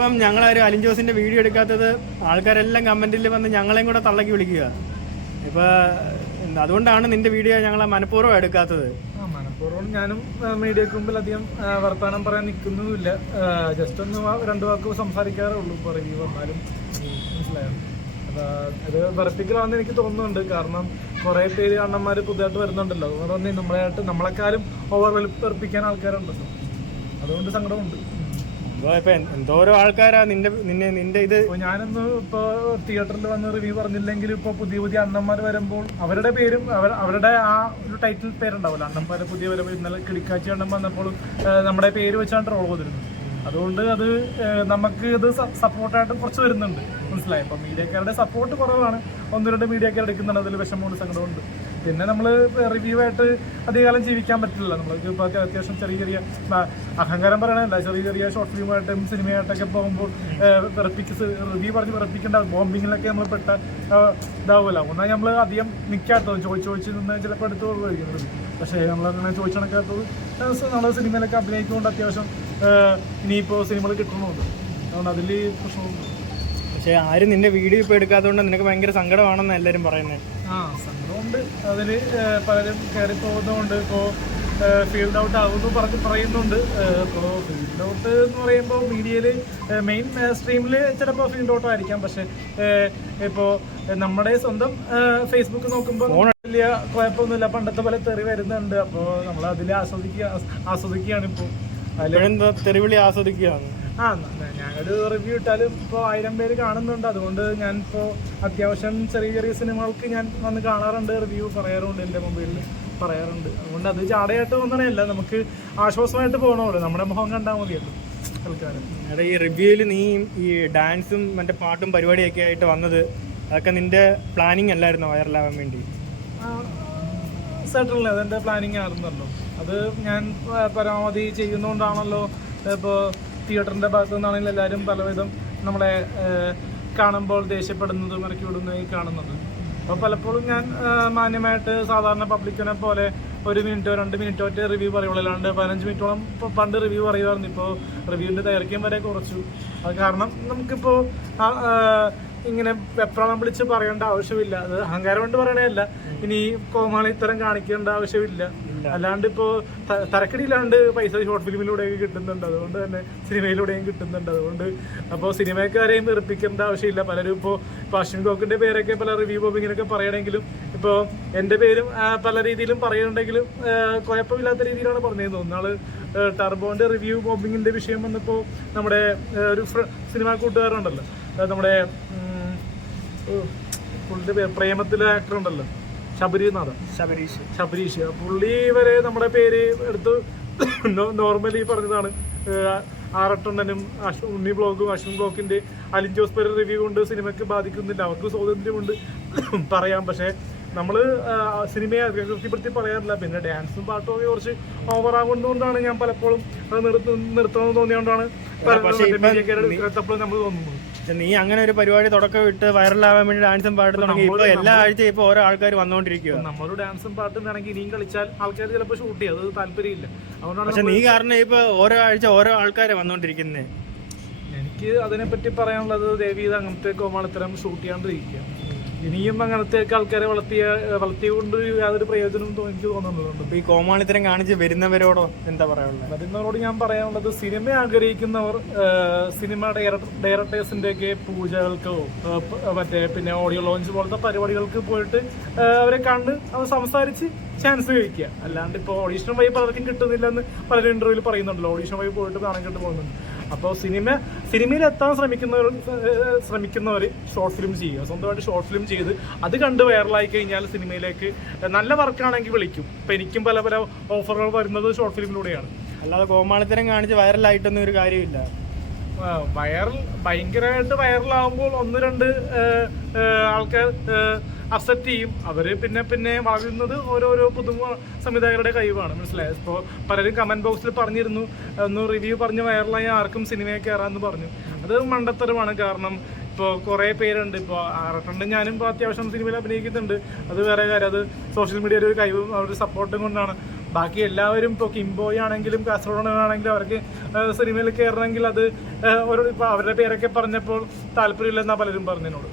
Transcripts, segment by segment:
ഇപ്പം ഞങ്ങളൊരു അലിൻ ജോസിന്റെ വീഡിയോ എടുക്കാത്തത് ആൾക്കാരെല്ലാം കമന്റിൽ വന്ന് ഞങ്ങളെയും കൂടെ തള്ളക്കി വിളിക്കുക. ഇപ്പൊ അതുകൊണ്ടാണ് നിന്റെ വീഡിയോ ഞങ്ങൾ മനഃപൂർവ്വം എടുക്കാത്തത്. മനഃപൂർവ്വം ഞാനും മീഡിയക്ക് മുമ്പിൽ അധികം വർത്തമാനം പറയാൻ നിൽക്കുന്നുമില്ല. ജസ്റ്റ് ഒന്ന് രണ്ടു വാക്ക് സംസാരിക്കാറേ ഉള്ളൂ. ഇപ്പോൾ റിവ്യൂ വന്നാലും മനസ്സിലായോ. അത് വെറുപ്പിക്കലാണെന്ന് എനിക്ക് തോന്നുന്നുണ്ട്. കാരണം കുറേ പേര് അണ്ണന്മാർ പുതുതായിട്ട് വരുന്നുണ്ടല്ലോ. അതുകൊണ്ട് തന്നെ നമ്മളെക്കാളും ഓവർ വെറുപ്പിക്കാൻ ആൾക്കാരുണ്ടല്ലോ. അതുകൊണ്ട് സങ്കടമുണ്ട്. ഇപ്പൊ എന്തോരോ ആൾക്കാരാ നിന്റെ ഇത്. ഞാനൊന്ന് ഇപ്പൊ തിയേറ്ററിൽ വന്ന് റിവ്യൂ പറഞ്ഞില്ലെങ്കിൽ ഇപ്പൊ പുതിയ അണ്ണന്മാർ വരുമ്പോൾ അവരുടെ പേരും അവരുടെ ആ ഒരു ടൈറ്റിൽ പേരുണ്ടാവില്ല. അണ്ണന്മാരെ പുതിയ വരവ് ഇന്നലെ കിടക്കാച്ചി അണ്ണൻ വന്നപ്പോഴും നമ്മുടെ പേര് വെച്ചാണ് ട്രോൾ ചെയ്തിരുന്നത്. അതുകൊണ്ട് അത് നമുക്ക് ഇത് സപ്പോർട്ടായിട്ട് കുറച്ച് വരുന്നുണ്ട്. മനസ്സിലായി. അപ്പം മീഡിയക്കാരുടെ സപ്പോർട്ട് കുറവാണ്. ഒന്ന് രണ്ട് മീഡിയക്കാർ എടുക്കുന്നുണ്ട്. അതിൽ വിഷമമുണ്ട്, സങ്കടമുണ്ട്. പിന്നെ നമ്മൾ റിവ്യൂ ആയിട്ട് അധികകാലം ജീവിക്കാൻ പറ്റില്ല. നമ്മൾക്ക് ഇപ്പോൾ അത്യാവശ്യം ചെറിയ അഹങ്കാരം പറയണമല്ല, ചെറിയ ഷോർട്ട് ഫിലിമായിട്ടും സിനിമയായിട്ടൊക്കെ പോകുമ്പോൾ റിവ്യൂ പറഞ്ഞ് വിറപ്പിക്കേണ്ട ബോംബിങ്ങിലൊക്കെ നമ്മൾ പെട്ട ഇതാവില്ല. ഒന്നാ നമ്മൾ അധികം നിൽക്കാത്തത് ചോദിച്ച് നിന്ന് ചിലപ്പോൾ എടുത്ത് പോകുമായിരിക്കും. പക്ഷേ നമ്മളങ്ങനെ ചോദിച്ചു നടക്കാത്തത് നമ്മൾ സിനിമയിലൊക്കെ അഭിനയിക്കുകൊണ്ട് അത്യാവശ്യം ഇനിയിപ്പോൾ സിനിമകൾ കിട്ടണമുണ്ട്. അതുകൊണ്ട് അതിൽ പ്രശ്നമുണ്ട്. പക്ഷെ ആരും നിന്റെ വീഡിയോ ഇപ്പോൾ എടുക്കാത്തതുകൊണ്ട് നിനക്ക് ഭയങ്കര സങ്കടമാണെന്ന് എല്ലാവരും പറയുന്നത്. സങ്കടമുണ്ട്. അതിൽ പലരും കയറി പോകുന്നതുകൊണ്ട് ഇപ്പോൾ ഫീൽഡ് ഔട്ട് ആവുമെന്ന് പറയുന്നുണ്ട്. ഇപ്പോൾ ഫീൽഡ് ഔട്ട് എന്ന് പറയുമ്പോൾ മീഡിയയിൽ മെയിൻ സ്ട്രീമിൽ ചിലപ്പോൾ ഫീൽഡ് ഔട്ട് ആയിരിക്കാം. പക്ഷേ ഇപ്പോൾ നമ്മുടെ സ്വന്തം ഫേസ്ബുക്ക് നോക്കുമ്പോൾ വലിയ കുഴപ്പമൊന്നുമില്ല. പണ്ടത്തെ പോലെ തെറി വരുന്നുണ്ട്. അപ്പോൾ നമ്മൾ അതിൽ ആസ്വദിക്കുകയാണ്. ഇപ്പോൾ അതിലെന്താ തെറിവിളി ആസ്വദിക്കുകയാണ്. ഞാനൊരു റിവ്യൂ ഇട്ടാലും ഇപ്പോൾ 1000 പേര് കാണുന്നുണ്ട്. അതുകൊണ്ട് ഞാനിപ്പോൾ അത്യാവശ്യം ചെറിയ സിനിമകൾക്ക് ഞാൻ വന്ന് കാണാറുണ്ട്, റിവ്യൂ പറയാറുണ്ട്, എൻ്റെ മൊബൈലിൽ പറയാറുണ്ട്. അതുകൊണ്ട് അത് ചാടയായിട്ട് തോന്നണമല്ല, നമുക്ക് ആശ്വാസമായിട്ട് പോകണമല്ലോ. നമ്മുടെ മുഖം കണ്ടാൽ മതിയല്ലോ ആൾക്കാർ. ഈ റിവ്യൂവിൽ നീ ഈ ഡാൻസും മറ്റേ പാട്ടും പരിപാടിയൊക്കെ ആയിട്ട് വന്നത്, അതൊക്കെ നിന്റെ പ്ലാനിങ് അല്ലായിരുന്നോ വൈറലാവാൻ വേണ്ടി? സെർട്ടൺലി അതെൻ്റെ പ്ലാനിങ് ആയിരുന്നല്ലോ. അത് ഞാൻ പരമാവധി ചെയ്യുന്നതുകൊണ്ടാണല്ലോ ഇപ്പോൾ തിയേറ്ററിൻ്റെ ഭാഗത്തു നിന്നാണെങ്കിലും എല്ലാവരും പലവിധം നമ്മളെ കാണുമ്പോൾ ദേഷ്യപ്പെടുന്നതും ഇറക്കി വിടുന്നതും കാണുന്നത്. അപ്പോൾ പലപ്പോഴും ഞാൻ മാന്യമായിട്ട് സാധാരണ പബ്ലിക്കിനെ പോലെ 1 മിനിറ്റോ 2 മിനിറ്റോ ഒറ്റ റിവ്യൂ പറയുള്ളൂ. അല്ലാണ്ട് 15 മിനിറ്റോളം പണ്ട് റിവ്യൂ പറയുമായിരുന്നു. ഇപ്പോൾ റിവ്യൂവിൻ്റെ ദൈർഘ്യം വരെ കുറച്ചു. അത് കാരണം നമുക്കിപ്പോൾ ഇങ്ങനെ വെപ്രാളം വിളിച്ച് പറയേണ്ട ആവശ്യമില്ല. അത് അഹങ്കാരം കൊണ്ട് പറയണതല്ല. ഇനി കോമാളിത്തരം കാണിക്കേണ്ട ആവശ്യമില്ല. അല്ലാണ്ട് ഇപ്പോൾ തരക്കടിയില്ലാണ്ട് പൈസ ഷോർട്ട് ഫിലിമിലൂടെയൊക്കെ കിട്ടുന്നുണ്ട്. അതുകൊണ്ട് തന്നെ സിനിമയിലൂടെയും കിട്ടുന്നുണ്ട്. അതുകൊണ്ട് അപ്പോൾ സിനിമക്കാരെയും വെറുപ്പിക്കേണ്ട ആവശ്യമില്ല. പലരും ഇപ്പോൾ അശ്വിൻ ഗോക്കിൻ്റെ പേരൊക്കെ പല റിവ്യൂ ബോബിങ്ങിനൊക്കെ പറയണമെങ്കിലും ഇപ്പോൾ എൻ്റെ പേരും പല രീതിയിലും പറയുന്നുണ്ടെങ്കിലും കുഴപ്പമില്ലാത്ത രീതിയിലാണ് പറഞ്ഞത്. ഒന്നാൾ ടർബോൻ്റെ റിവ്യൂ ബോബിങ്ങിൻ്റെ വിഷയം വന്നപ്പോൾ നമ്മുടെ ഒരു സിനിമാ കൂട്ടുകാരുണ്ടല്ലോ, നമ്മുടെ പുള്ളിൻ്റെ പേര് പ്രേമത്തിലെ ആക്ടർ ഉണ്ടല്ലോ, ശബരീഷ്. പുള്ളി വരെ നമ്മുടെ പേര് എടുത്ത് നോർമലി പറഞ്ഞതാണ്. ആറട്ടണ്ണനും ഉണ്ണി ബ്ലോഗും അശ്വിൻ ബ്ലോക്കിൻ്റെ അലിൻ ജോസ് പേര് റിവ്യൂ കൊണ്ട് സിനിമയ്ക്ക് ബാധിക്കുന്നില്ല. അവർക്ക് സ്വാതന്ത്ര്യമുണ്ട് പറയാം. പക്ഷേ നമ്മൾ സിനിമയെ തൃപ്തിപ്പെടുത്തി പറയാറില്ല. പിന്നെ ഡാൻസും പാട്ടും ഒക്കെ കുറച്ച് ഓവറാകുന്നതുകൊണ്ടാണ് ഞാൻ പലപ്പോഴും അത് നിർത്തണമെന്ന് തോന്നിയോണ്ടാണ് നമ്മൾ തോന്നുന്നത്. നീ അങ്ങനെ ഒരു പരിപാടി തുടക്കം ഇട്ട് വൈറലാവാൻ വേണ്ടി ഡാൻസും പാട്ടും തുടങ്ങി ഇപ്പോൾ എല്ലാ ആഴ്ചയും ഇപ്പോൾ ഓരോ ആൾക്കാർ വന്നുകൊണ്ടിരിക്കുക. നമ്മളൊരു ഡാൻസും പാട്ടും വേണമെങ്കിൽ ഇനിയും കളിച്ചാൽ ആൾക്കാർ ചിലപ്പോൾ ഷൂട്ട് ചെയ്യും. അത് താല്പര്യമില്ല. അതുകൊണ്ടാണ്. പക്ഷെ നീ കാരണം ഇപ്പൊ ഓരോ ആഴ്ച ഓരോ ആൾക്കാരെ വന്നോണ്ടിരിക്കുന്നേ. എനിക്ക് അതിനെപ്പറ്റി പറയാനുള്ളത്, ദേവി ഇത് അങ്ങനത്തെ കോമാളിത്തരം ഷൂട്ട് ചെയ്യാണ്ടിരിക്കുക. ഇനിയും അങ്ങനത്തെ ആൾക്കാരെ വളർത്തിക്കൊണ്ട് യാതൊരു പ്രയോജനവും എനിക്ക് തോന്നുന്നുണ്ട്. ഈ കോമാളിത്തരം കാണിച്ച് വരുന്നവരോടോ എന്താ പറയാനുള്ളത്? വരുന്നവരോട് ഞാൻ പറയാനുള്ളത്, സിനിമ ആഗ്രഹിക്കുന്നവർ സിനിമ ഡയറക്ടേഴ്സിന്റെ ഒക്കെ പൂജകൾക്കോ പിന്നെ ഓഡിയോ ലോഞ്ച് പോലത്തെ പരിപാടികൾക്ക് പോയിട്ട് അവരെ കണ്ട് അവർ സംസാരിച്ച് ചാൻസ് കഴിക്കുക. അല്ലാണ്ട് ഇപ്പോൾ ഓഡീഷൻ വഴി പലർക്കും കിട്ടുന്നില്ലെന്ന് പലരും ഇന്റർവ്യൂവിൽ പറയുന്നുണ്ടല്ലോ. ഓഡീഷൻ വഴി പോയിട്ട് നാണം കെട്ട് പോകുന്നുണ്ട്. അപ്പോൾ സിനിമയിൽ എത്താൻ ശ്രമിക്കുന്നവർ ഷോർട്ട് ഫിലിം ചെയ്യുക. സ്വന്തമായിട്ട് ഷോർട്ട് ഫിലിം ചെയ്ത് അത് കണ്ട് വൈറലായി കഴിഞ്ഞാൽ സിനിമയിലേക്ക് നല്ല വർക്കാണെങ്കിൽ വിളിക്കും. ഇപ്പം എനിക്കും പല ഓഫറുകൾ വരുന്നത് ഷോർട്ട് ഫിലിമിലൂടെയാണ്. അല്ലാതെ കോമാളിത്തരം കാണിച്ച് വൈറലായിട്ടൊന്നും ഒരു കാര്യമില്ല. ഭയങ്കരമായിട്ട് വൈറലാകുമ്പോൾ 1-2 ആൾക്കാർ അക്സെപ്റ്റ് ചെയ്യും. അവര് പിന്നെ വളരുന്നത് ഓരോരോ പുതുമ സംവിധായകരുടെ കഴിവാണ്. മനസ്സിലായത്. ഇപ്പോൾ പലരും കമന്റ് ബോക്സിൽ പറഞ്ഞിരുന്നു, ഒന്ന് റിവ്യൂ പറഞ്ഞ് വൈറലായി ആർക്കും സിനിമയെ കയറാമെന്ന് പറഞ്ഞു. അത് മണ്ടത്തരമാണ്. കാരണം ഇപ്പോൾ കുറേ പേരുണ്ട്. ഇപ്പോൾ ആറട്ടുണ്ട്, ഞാനും ഇപ്പോൾ അത്യാവശ്യം സിനിമയിൽ അഭിനയിക്കുന്നുണ്ട്. അത് വേറെ കാര്യം. അത് സോഷ്യൽ മീഡിയയുടെ ഒരു കഴിവും അവരുടെ സപ്പോർട്ടും കൊണ്ടാണ്. ബാക്കി എല്ലാവരും ഇപ്പോൾ കിംബോയ് ആണെങ്കിലും കാസർഗോഡാണെങ്കിലും അവർക്ക് സിനിമയിൽ കയറണമെങ്കിൽ അത് ഇപ്പോൾ അവരുടെ പേരൊക്കെ പറഞ്ഞപ്പോൾ താല്പര്യമില്ലെന്നാ പലരും പറഞ്ഞതിനോട്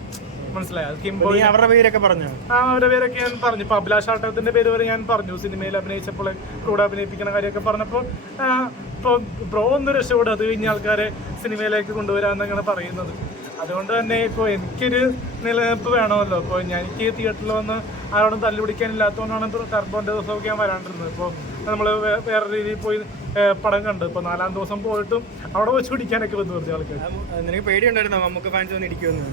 മനസ്സിലായോ. കിംബോയ് അവരുടെ പേരൊക്കെ പറഞ്ഞു, അവരുടെ പേരൊക്കെ ഞാൻ പറഞ്ഞു. ഇപ്പോൾ അഭിലാഷ് ആട്ടത്തിന്റെ പേര് വരെ ഞാൻ പറഞ്ഞു സിനിമയിൽ അഭിനയിച്ചപ്പോൾ, കൂടെ അഭിനയിപ്പിക്കുന്ന കാര്യമൊക്കെ പറഞ്ഞപ്പോൾ ഇപ്പോൾ ബ്രോ ഒന്ന് രക്ഷപ്പെടും, അത് കഴിഞ്ഞ ആൾക്കാരെ സിനിമയിലേക്ക് കൊണ്ടുവരാമെന്നങ്ങനെ പറയുന്നത്. അതുകൊണ്ട് തന്നെ ഇപ്പോൾ എനിക്കൊരു നിലനിൽപ്പ് വേണമല്ലോ. ഇപ്പോൾ എനിക്ക് തിയേറ്ററിൽ വന്ന് ആരോടും തല്ലുപിടിക്കാനില്ലാത്തതുകൊണ്ടാണ് ഇപ്പോൾ ടർബോൻ്റെ ദിവസമൊക്കെ ഞാൻ വരാണ്ടിരുന്നത്. ഇപ്പോൾ നമ്മൾ വേറെ രീതിയിൽ പോയി പടം കണ്ട് ഇപ്പോൾ 4-ാം ദിവസം പോയിട്ടും അവിടെ വെച്ച് പിടിക്കാനൊക്കെ വന്നു വെറുതെ ആൾക്കാർ. നിനക്ക് പേടിയുണ്ടായിരുന്നോ നമുക്ക് ഫാൻസ് വന്ന് ഇരിക്കുമെന്ന്?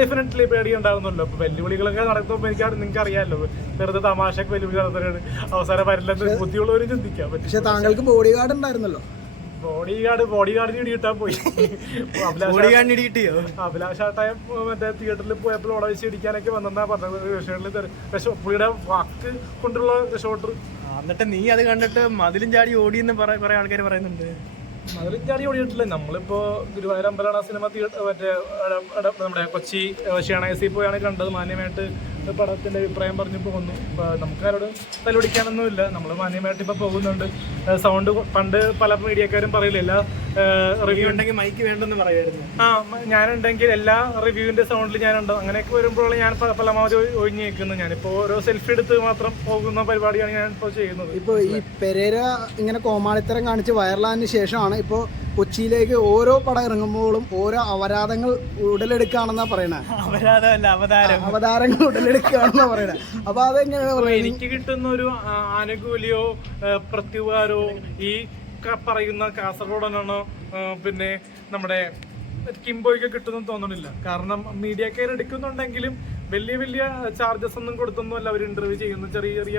ഡെഫിനറ്റ്ലി പേടി ഉണ്ടാകുന്നുണ്ടല്ലോ. ഇപ്പോൾ വെല്ലുവിളികളൊക്കെ നടക്കുമ്പോൾ നിങ്ങൾക്ക് അറിയാമല്ലോ, വെറുതെ തമാശക്ക് വെല്ലുവിളി നടത്തുകയാണ്, അവസാനം വരില്ലെന്ന് ബുദ്ധിയുള്ളവരും ചിന്തിക്കാൻ പറ്റും. പക്ഷെ താങ്കൾക്ക് ബോഡി ഗാർഡ് ഉണ്ടായിരുന്നല്ലോ. ബോഡി ഗാർഡിന് ഇടിയിട്ടാൻ പോയി. അഭിലാഷ് ആട്ടായ മറ്റേ തിയേറ്ററിൽ പോയപ്പോൾ അവിടെ വെച്ച് ഇടിക്കാനൊക്കെ വന്നെന്നാ പറഞ്ഞത്. പക്ഷെ പുള്ളിയുടെ വാക്ക് കൊണ്ടുള്ള ഷോട്ട്. എന്നിട്ട് നീ അത് കണ്ടിട്ട് മതിലും ചാടി ഓടിയെന്ന് കുറെ ആൾക്കാർ പറയുന്നുണ്ട്. മതിലും ചാടി ഓടിയിട്ടില്ല. നമ്മളിപ്പോ ഗുരുവായൂർ അമ്പലം സിനിമ മറ്റേ നമ്മുടെ കൊച്ചി ഷേണായസിൽ പോയാണ് കണ്ടത്. മാന്യമായിട്ട് പടത്തിന്റെ അഭിപ്രായം പറഞ്ഞു പോകുന്നു. നമുക്ക് ആരോട് തല്ലുപിടിക്കാനൊന്നുമില്ല, നമ്മൾ മാന്യമായിട്ട് ഇപ്പൊ പോകുന്നുണ്ട്. സൗണ്ട് പണ്ട് പല മീഡിയക്കാരും പറയില്ല, റിവ്യൂ ഉണ്ടെങ്കിൽ മൈക്ക് വേണ്ടെന്ന് പറയുമായിരുന്നു. ഞാനുണ്ടെങ്കിൽ എല്ലാ റിവ്യൂവിന്റെ സൗണ്ടിൽ ഞാനുണ്ടോ, അങ്ങനെയൊക്കെ വരുമ്പോൾ ഞാൻ പരമാവധി ഒഴിഞ്ഞു നിൽക്കുന്നു. ഞാനിപ്പോ ഓരോ സെൽഫി എടുത്ത് മാത്രം പോകുന്ന പരിപാടിയാണ് ഞാൻ ഇപ്പോൾ ചെയ്യുന്നത്. ഇപ്പൊ ഈ പെരേര ഇങ്ങനെ കോമാളിത്തരം കാണിച്ച് വൈറലായതിനു ശേഷമാണ് ഇപ്പോൾ കൊച്ചിയിലേക്ക് ഓരോ പടം ഇറങ്ങുമ്പോഴും ഓരോ അപരാധങ്ങൾ ഉടലെടുക്കുകയാണെന്നാ പറയണേ. അവതാരങ്ങൾ ഉടലെടുക്കുകയാണെന്നാ പറയണേ. അപ്പൊ അതെങ്ങനെയാ എനിക്ക് കിട്ടുന്ന ഒരു ആനുകൂല്യമോ പ്രത്യുപകാരോ ഈ പറയുന്ന കാസർഗോഡനാണോ പിന്നെ നമ്മുടെ കിംബോയ്ക്ക് കിട്ടുമെന്ന് തോന്നണില്ല. കാരണം മീഡിയക്കാർ എടുക്കുന്നുണ്ടെങ്കിലും വലിയ വലിയ ചാർജസ് ഒന്നും കൊടുത്തൊന്നും അല്ല അവർ ഇന്റർവ്യൂ ചെയ്യുന്നത്. ചെറിയ ചെറിയ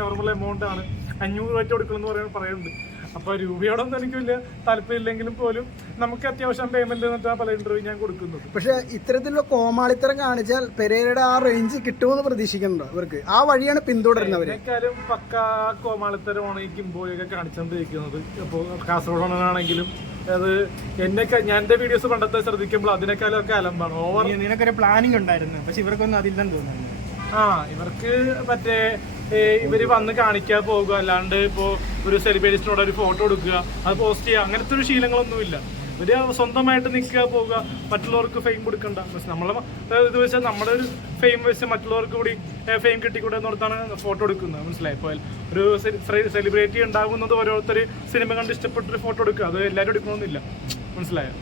നോർമൽ എമൗണ്ട് ആണ്. 500 രൂപ കൊടുക്കണമെന്ന് പറയുന്നുണ്ട്. അപ്പോൾ രൂപയോടൊന്നും എനിക്ക് വലിയ താല്പര്യമില്ലെങ്കിലും പോലും നമുക്ക് അത്യാവശ്യം പേയ്മെന്റ് എന്നിട്ടാണ് പല ഇന്റർവ്യൂ ഞാൻ കൊടുക്കുന്നത്. പക്ഷെ ഇത്തരത്തിലുള്ള കോമാളിത്തരം കാണിച്ചാൽ പെരേരയുടെ ആ റേഞ്ച് കിട്ടുമെന്ന് പ്രതീക്ഷിക്കുന്നുണ്ടോ? ഇവർക്ക് ആ വഴിയാണ് പിന്തുടരുന്നവർ. എന്നെക്കാളും പക്കാ കോമാളിത്തരമാണ് ഈ കിംബോയൊക്കെ കാണിച്ചുകൊണ്ടിരിക്കുന്നത്. ഇപ്പോൾ കാസർഗോഡാണെങ്കിലും അത് ഞാൻ എന്റെ വീഡിയോസ് പണ്ടത്തെ ശ്രദ്ധിക്കുമ്പോൾ അതിനേക്കാളും ഒക്കെ അലമ്പാണ്. ഓവർ. നിനക്കൊരു പ്ലാനിങ് ഉണ്ടായിരുന്നു, പക്ഷെ ഇവർക്കൊന്നും അതില്ലെന്ന് തോന്നുന്നു. ഇവർക്ക് മറ്റേ ഇവര് വന്ന് കാണിക്കാൻ പോകുക, അല്ലാണ്ട് ഇപ്പോ ഒരു സെലിബ്രിറ്റീസിനോട് ഒരു ഫോട്ടോ എടുക്കുക, അത് പോസ്റ്റ് ചെയ്യുക, അങ്ങനത്തെ ഒരു ശീലങ്ങളൊന്നുമില്ല. ഇവര് സ്വന്തമായിട്ട് നിൽക്കുക, പോവുക, മറ്റുള്ളവർക്ക് ഫെയിം കൊടുക്കണ്ട. നമ്മളെ ഇത് വെച്ചാൽ നമ്മുടെ ഒരു ഫെയിം വെച്ച് മറ്റുള്ളവർക്ക് കൂടി ഫെയിം കിട്ടിക്കൂടെ എന്നോർത്താണ് ഫോട്ടോ എടുക്കുന്നത്. മനസ്സിലായി. ഇപ്പോൾ ഒരു സെലിബ്രിറ്റി ഉണ്ടാകുന്നത് ഓരോരുത്തർ സിനിമ കണ്ട് ഇഷ്ടപ്പെട്ടൊരു ഫോട്ടോ എടുക്കുക, അത് എല്ലാവരും എടുക്കണമെന്നില്ല. മനസ്സിലായോ?